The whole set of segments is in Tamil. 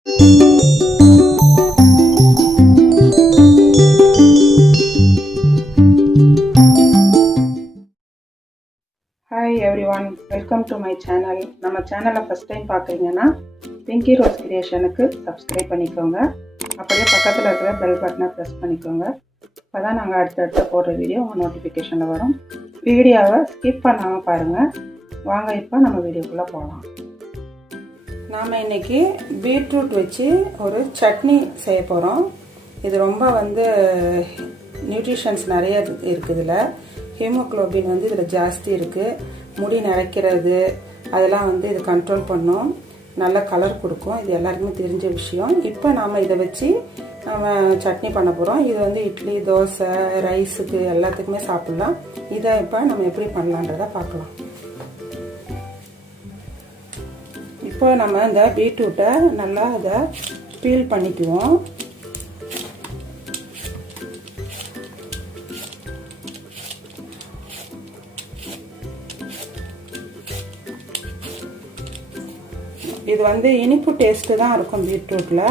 Hi everyone, welcome to my channel. நம்ம சேனலை ஃபர்ஸ்ட் டைம் பார்க்குறீங்கன்னா பிங்கி ரோஸ் கிரியேஷனுக்கு சப்ஸ்கிரைப் பண்ணிக்கோங்க. அப்படியே பக்கத்தில் இருக்கிற பெல் பட்டனை ப்ரெஸ் பண்ணிக்கோங்க. அப்போ தான் நாங்கள் அடுத்தடுத்து போடுற வீடியோ உங்கள் நோட்டிஃபிகேஷனில் வரும். வீடியோவை ஸ்கிப் பண்ணாமல் பாருங்கள். வாங்க இப்போ நம்ம வீடியோக்குள்ளே போகலாம். நாம் இன்றைக்கி பீட்ரூட் வச்சு ஒரு சட்னி செய்ய போகிறோம். இது ரொம்ப நியூட்ரிஷன்ஸ் நிறைய இருக்குதுல. ஹீமோக்ளோபின் இதில் ஜாஸ்தி இருக்குது. முடி நரைக்கிறது அதெல்லாம் இது கண்ட்ரோல் பண்ணும். நல்ல கலர் கொடுக்கும். இது எல்லாருக்குமே தெரிஞ்ச விஷயம். இப்போ நாம் இதை வச்சு நம்ம சட்னி பண்ண போகிறோம். இது இட்லி, தோசை, ரைஸுக்கு எல்லாத்துக்குமே சாப்பிட்லாம். இதை இப்போ நம்ம எப்படி பண்ணலான்றதை பார்க்கலாம். இப்போ நம்ம இந்த பீட்ரூட்டை நல்லா அதை பீல் பண்ணிக்குவோம். இது இனிப்பு டேஸ்ட்டு தான் இருக்கும் பீட்ரூட்டில்.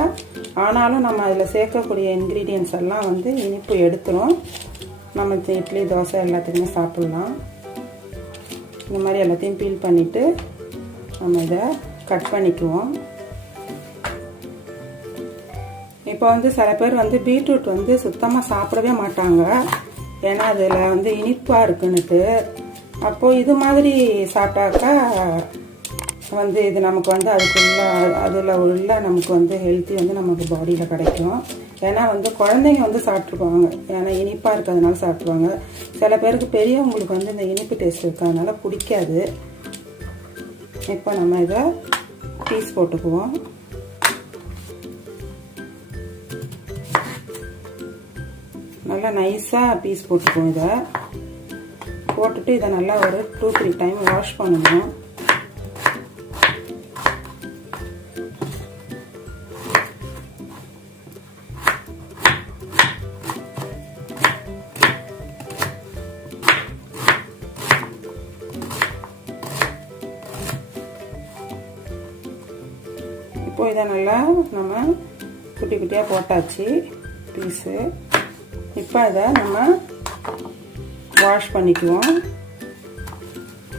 ஆனாலும் நம்ம அதில் சேர்க்கக்கூடிய இன்க்ரீடியன்ஸ் எல்லாம் இனிப்பு எடுத்துரும். நம்ம இட்லி, தோசை எல்லாத்துக்குமே சாப்பிட்லாம். இந்த மாதிரி எல்லாத்தையும் பீல் பண்ணிவிட்டு நம்ம இதை கட் பண்ணிக்குவோம். இப்போ சில பேர் பீட்ரூட் சுத்தமாக சாப்பிடவே மாட்டாங்க. ஏன்னா அதில் இனிப்பாக இருக்குன்னுட்டு. அப்போது இது மாதிரி சாப்பிட்டாக்கா இது நமக்கு அதுக்குள்ள அதில் உள்ள நமக்கு ஹெல்த்தி நமக்கு பாடியில் கிடைக்கும். ஏன்னா குழந்தைங்க சாப்பிட்ருப்பாங்க. ஏன்னா இனிப்பாக இருக்கிறதுனால சாப்பிட்ருவாங்க. சில பேருக்கு பெரியவங்களுக்கு இந்த இனிப்பு டேஸ்ட் இருக்கிறதுனால பிடிக்காது. இப்போ நம்ம இதை பீஸ் போட்டுக்குவோம். நல்லா நைஸாக பீஸ் போட்டுக்குவோம். இதை போட்டுட்டு இதை நல்லா ஒரு 2-3 டைம் வாஷ் பண்ணணும். இப்போ இதை நல்லா நம்ம குட்டி குட்டியாக போட்டாச்சு பீஸு. இப்போ இதை நம்ம வாஷ் பண்ணிக்குவோம்.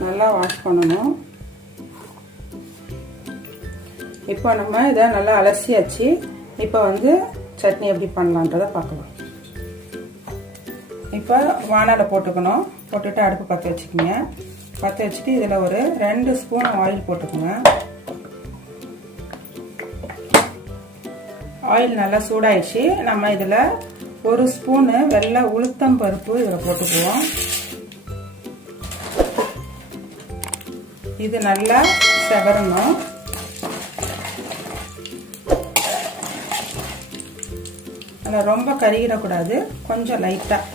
நல்லா வாஷ் பண்ணணும். இப்போ நம்ம இதை நல்லா அலசியாச்சு. இப்போ சட்னி எப்படி பண்ணலான்றதை பார்க்கலாம். இப்போ வானலை போட்டுக்கணும். போட்டுட்டு அடுப்பு பற்ற வச்சுக்கோங்க. பற்ற வச்சுட்டு இதில் ஒரு 2 ஸ்பூன் ஆயில் போட்டுக்கோங்க. ஆயில் நல்லா சூடாயிடுச்சு. நம்ம இதில் 1 ஸ்பூனு வெள்ளை உளுத்தம் பருப்பு இதில் போட்டுக்குவோம். இது நல்லா செவரணும். அதில் ரொம்ப கருகிடக்கூடாது. கொஞ்சம் லைட்டாக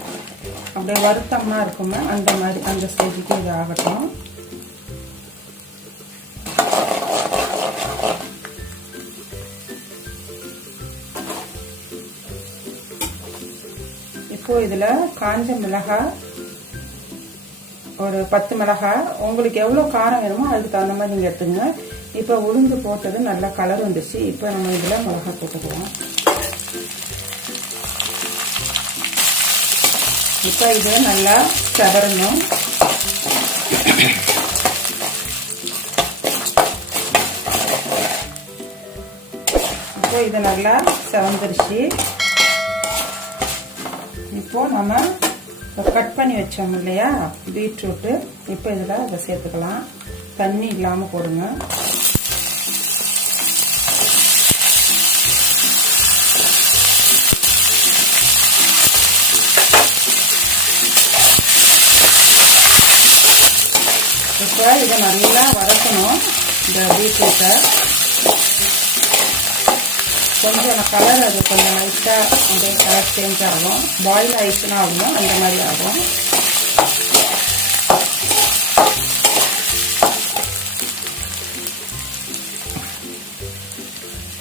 அப்படியே வருத்தமாக இருக்குமே அந்த மாதிரி அந்த ஸ்டேஜுக்கு இது ஆகட்டும். இப்போ இதில் காஞ்ச மிளகாய் ஒரு 10 மிளகாய், உங்களுக்கு எவ்வளோ காரம் வேணுமோ அதுக்கு தகுந்த மாதிரி நீங்கள் எடுத்துங்க. இப்போ உளுந்து போட்டது நல்லா கலர் வந்துச்சு. இப்போ நம்ம இதில் மிளகாய் போட்டுக்குவோம். இப்போ இது நல்லா செவரணும். இப்போ இது நல்லா செவந்துருச்சு. இப்போ நம்ம கட் பண்ணி வச்சோம் இல்லையா பீட்ரூட்டு, இப்போ இதில் அதை சேர்த்துக்கலாம். தண்ணி இல்லாமல் போடுங்க. இப்போ இதை நல்லா வதக்கணும். இந்த பீட்ரூட்டை கொஞ்சம் கலர் அது கொஞ்சம் லைட்டாக அப்படியே கலர் சேஞ்ச் ஆகும். பாயில் ஆயிடுச்சுன்னா ஆகும், அந்த மாதிரி ஆகும்.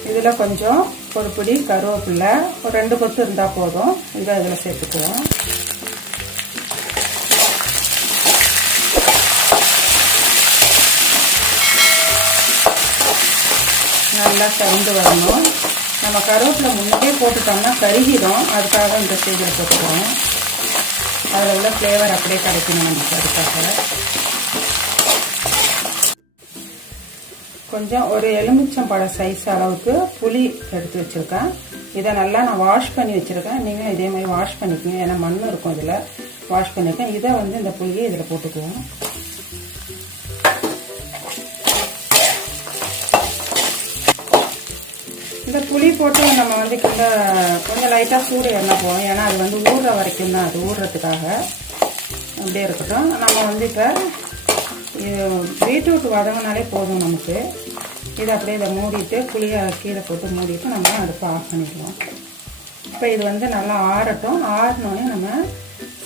இதில் கொஞ்சம் ஒரு பிடி கருவேப்பிலை, ஒரு 2 கொத்து இருந்தால் போதும். இதை இதில் சேர்த்துக்குவோம். நல்லா நல்லா செவந்து வரணும். நம்ம கருவேப்பிலை முன்னாடியே போட்டுட்டோம்னா கருகிடும். அதுக்காக இந்த ஸ்டேஜில் போட்டுக்கிறோம். அதில் உள்ள ஃப்ளேவர் அப்படியே கிடைக்கணும் நமக்கு. அதுக்காக கொஞ்சம் ஒரு எலுமிச்சம்பழ சைஸ் அளவுக்கு புளி எடுத்து வச்சுருக்கேன். இதை நல்லா நான் வாஷ் பண்ணி வச்சுருக்கேன். நீங்கள் இதே மாதிரி வாஷ் பண்ணிக்கோங்க. ஏன்னா மண் இருக்கும் இதில். வாஷ் பண்ணியிருக்கேன். இதை வந்து இந்த புளியை இதில் போட்டுக்குவோம். இந்த புளி போட்டு நம்ம வந்து கொஞ்சம் லைட்டாக சூடு எண்ணெய் போகும். ஏன்னா அது வந்து ஊறுற வரைக்கும் தான், அது ஊறுறதுக்காக அப்படியே இருக்கட்டும். நம்ம வந்து இப்போ பீட்ரூட் வதங்கினாலே போதும் நமக்கு. இதை அப்படியே இதை மூடிட்டு புளியை கீழே போட்டு மூடிட்டு நம்ம அடுப்பை ஆஃப் பண்ணிக்கலாம். இப்போ இது வந்து நல்லா ஆறட்டும். ஆறினோடனே நம்ம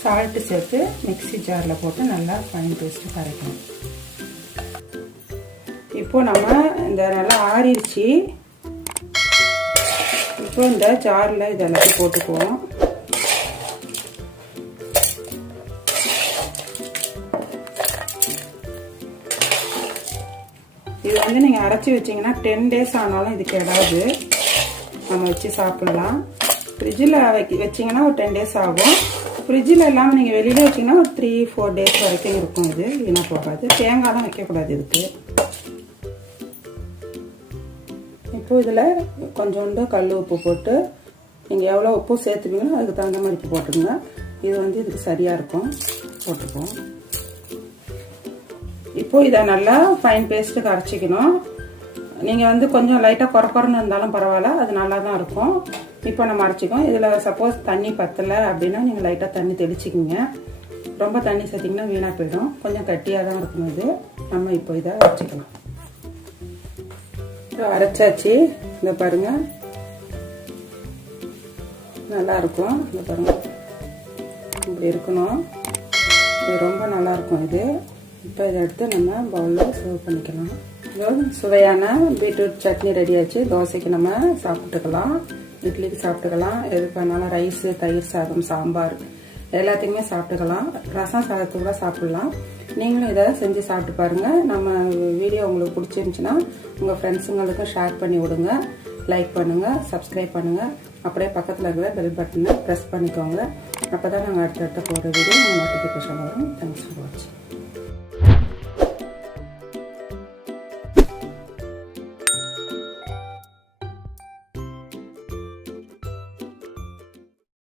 சால்ட்டு சேர்த்து மிக்ஸி ஜாரில் போட்டு நல்லா ஃபைன் பேஸ்ட்டு கரைக்கணும். இப்போ நம்ம இந்த நல்லா ஆறிடுச்சு. இப்போ இந்த ஜாரில் இது எல்லாத்தையும் போட்டுக்குவோம். இது வந்து நீங்கள் அரைச்சி வச்சிங்கன்னா 10 days ஆனாலும் இது கெடாது. நம்ம வச்சு சாப்பிடலாம். ஃப்ரிட்ஜில் வச்சிங்கன்னா ஒரு 10 days ஆகும். ஃப்ரிட்ஜில் இல்லாமல் நீங்கள் வெளியில் வச்சிங்கன்னா ஒரு 3-4 days வரைக்கும் இருக்கும். இது வீணாக போகாது. தேங்காய்லாம் வைக்கக்கூடாது இதுக்கு. இப்போ இதில் கொஞ்சோண்டு கல் உப்பு போட்டு நீங்கள் எவ்வளோ உப்பு சேர்த்துப்பீங்களோ அதுக்கு தகுந்த மாதிரி உப்பு போட்டுருங்க. இது வந்து இதுக்கு சரியாக இருக்கும். போட்டுப்போம். இப்போ இதை நல்லா ஃபைன் பேஸ்ட்டுக்கு அரைச்சிக்கணும். நீங்கள் வந்து கொஞ்சம் லைட்டாக குறக்குறன்னு இருந்தாலும் பரவாயில்ல, அது நல்லா தான் இருக்கும். இப்போ நம்ம அரைச்சிக்கோம். இதில் சப்போஸ் தண்ணி பத்தலை அப்படின்னா நீங்கள் லைட்டாக தண்ணி தெளிச்சிக்கிங்க. ரொம்ப தண்ணி சேர்த்திங்கன்னா வீணாக போயிடும். கொஞ்சம் கட்டியாக தான் இருக்கும் இது. நம்ம இப்போ இதை அரைச்சிக்கலாம். இப்போ அரைச்சாச்சு. இதை பாருங்கள், நல்லா இருக்கும். இதை பாருங்கள், இப்படி இருக்கணும். இது ரொம்ப நல்லாயிருக்கும் இது. இப்போ இதை எடுத்து நம்ம பவுலில் சர்வ் பண்ணிக்கலாம். சுவையான பீட்ரூட் சட்னி ரெடி ஆச்சு. தோசைக்கு நம்ம சாப்பிட்டுக்கலாம், இட்லிக்கு சாப்பிட்டுக்கலாம், எது பண்ணாலும் ரைஸு, தயிர் சாதம், சாம்பார் எல்லாத்தையுமே சாப்பிட்டுக்கலாம். ரசம் சாதத்துக்கு கூட சாப்பிட்லாம். நீங்களும் இதை செஞ்சு சாப்பிட்டு பாருங்கள். நம்ம வீடியோ உங்களுக்கு பிடிச்சிருந்துச்சுன்னா உங்கள் ஃப்ரெண்ட்ஸுங்களுக்கும் ஷேர் பண்ணி விடுங்க. லைக் பண்ணுங்கள், சப்ஸ்கிரைப் பண்ணுங்கள். அப்படியே பக்கத்தில் இருக்கிற பெல் பட்டனை ப்ரெஸ் பண்ணிக்கோங்க. அப்போ தான் நாங்கள் அடுத்தடுத்த போகிற வீடியோ நோட்டிஃபிகேஷன் வரும். தேங்க்ஸ் ஃபார் வாட்சிங்.